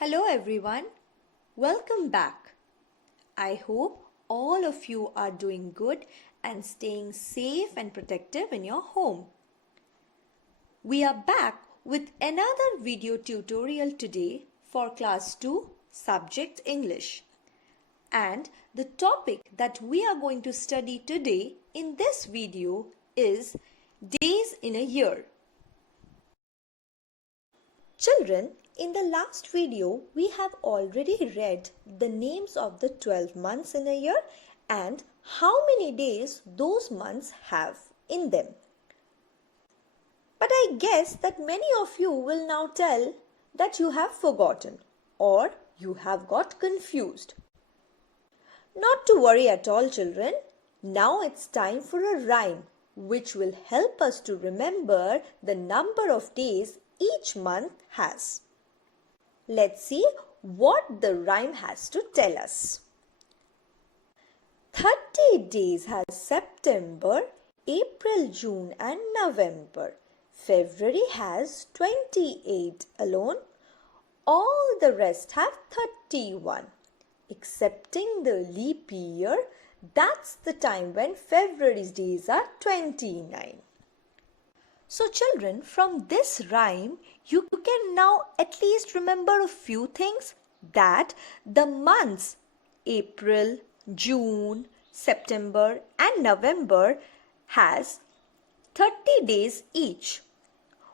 Hello everyone, welcome back. I hope all of you are doing good and staying safe and protective in your home. We are back with another video tutorial today for class 2 subject English. And the topic that we are going to study today in this video is days in a year. Children, in the last video, we have already read the names of the 12 months in a year and how many days those months have in them. But I guess that many of you will now tell that you have forgotten or you have got confused. Not to worry at all, children. Now it's time for a rhyme which will help us to remember the number of days each month has. Let's see what the rhyme has to tell us. 30 days has September, April, June and November. February has 28 alone. All the rest have 31. Excepting the leap year, that's the time when February's days are 29. So children, from this rhyme, you can now at least remember a few things, that the months April, June, September and November has 30 days each,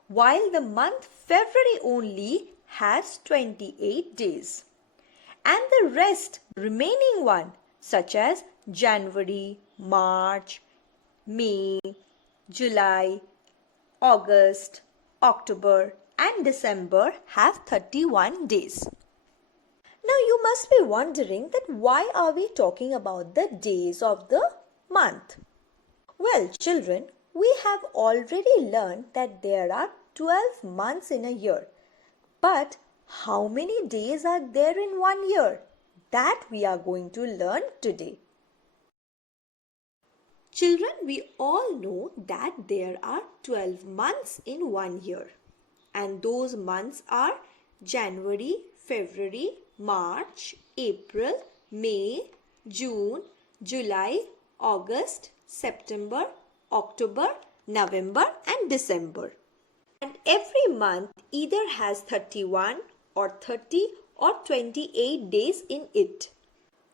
while the month February only has 28 days. And the rest, remaining one, such as January, March, May, July, August, October and December have 31 days. Now you must be wondering that why are we talking about the days of the month? Well, children, we have already learned that there are 12 months in a year. But how many days are there in 1 year? That we are going to learn today. Children, we all know that there are 12 months in 1 year. And those months are January, February, March, April, May, June, July, August, September, October, November and December. And every month either has 31 or 30 or 28 days in it.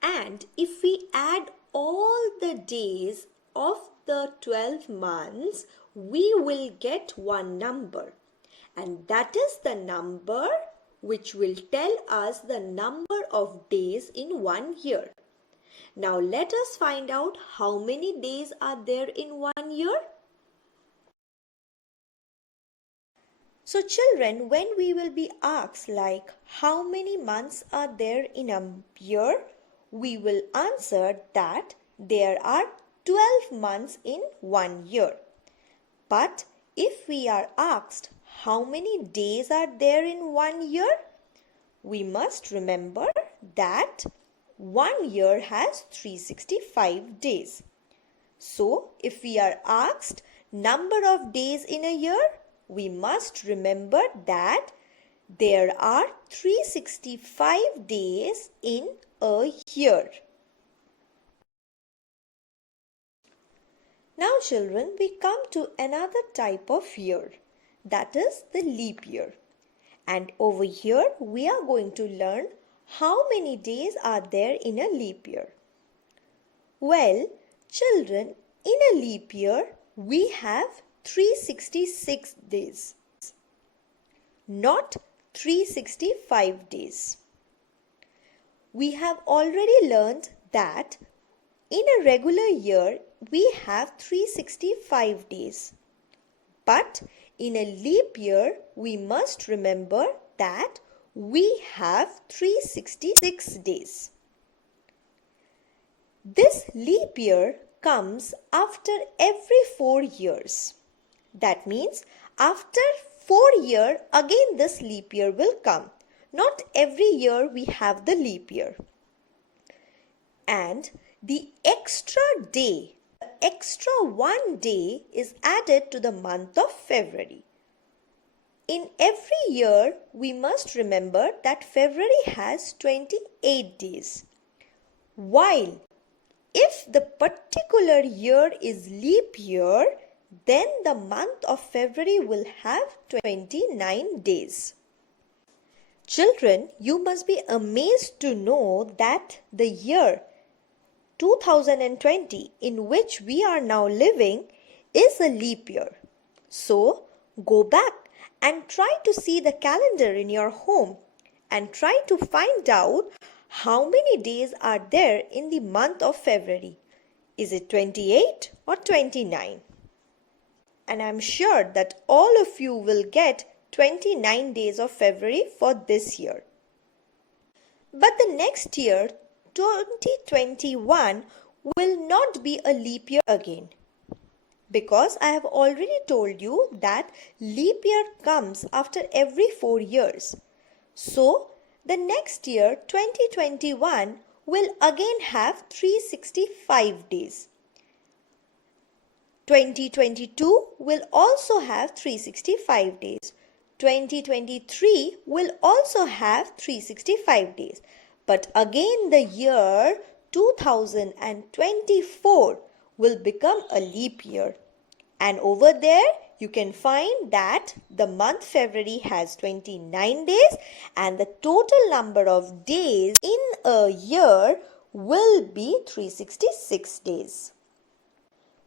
And if we add all the days of the 12 months, we will get one number. And that is the number which will tell us the number of days in 1 year. Now let us find out how many days are there in 1 year. So children, when we will be asked like how many months are there in a year, we will answer that there are 12 months in 1 year. But if we are asked how many days are there in 1 year, we must remember that 1 year has 365 days. So if we are asked number of days in a year, we must remember that there are 365 days in a year. Now children, we come to another type of year, that is the leap year. And over here we are going to learn how many days are there in a leap year. Well, children, in a leap year we have 366 days, not 365 days. We have already learned that in a regular year we have 365 days. But in a leap year we must remember that we have 366 days. This leap year comes after every 4 years. That means after 4 years again this leap year will come. Not every year we have the leap year. And the extra day, the extra 1 day is added to the month of February. In every year, we must remember that February has 28 days. While if the particular year is leap year, then the month of February will have 29 days. Children, you must be amazed to know that the year 2020 in which we are now living is a leap year. So, go back and try to see the calendar in your home and try to find out how many days are there in the month of February. Is it 28 or 29? And I'm sure that all of you will get 29 days of February for this year. But the next year, 2021, will not be a leap year again. Because I have already told you that leap year comes after every 4 years. So, the next year 2021 will again have 365 days. 2022 will also have 365 days. 2023 will also have 365 days. But again the year 2024 will become a leap year. And over there you can find that the month February has 29 days and the total number of days in a year will be 366 days.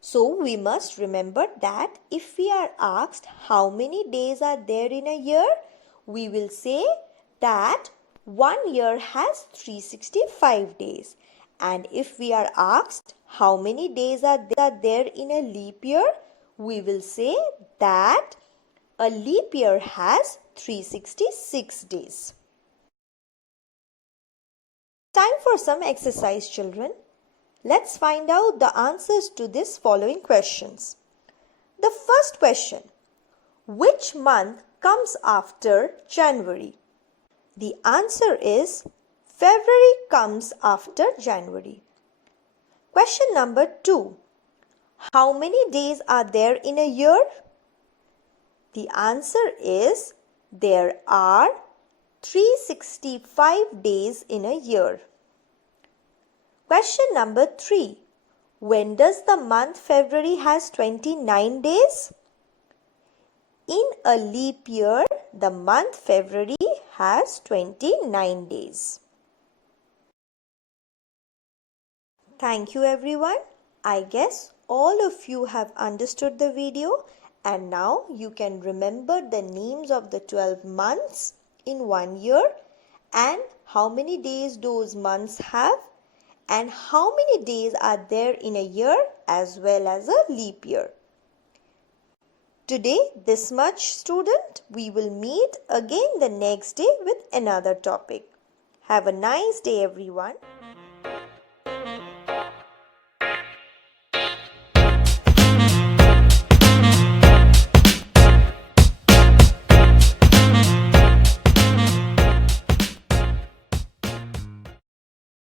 So we must remember that if we are asked how many days are there in a year, we will say that 1 year has 365 days. And if we are asked how many days are there in a leap year, we will say that a leap year has 366 days. Time for some exercise, children. Let's find out the answers to these following questions. The first question, which month comes after January? The answer is February comes after January. Question number 2. How many days are there in a year? The answer is there are 365 days in a year. Question number 3. When does the month February has 29 days? In a leap year, the month February has 29 days. Thank you everyone. I guess all of you have understood the video and now you can remember the names of the 12 months in 1 year and how many days those months have and how many days are there in a year as well as a leap year. Today, this much, student. We will meet again the next day with another topic. Have a nice day, everyone.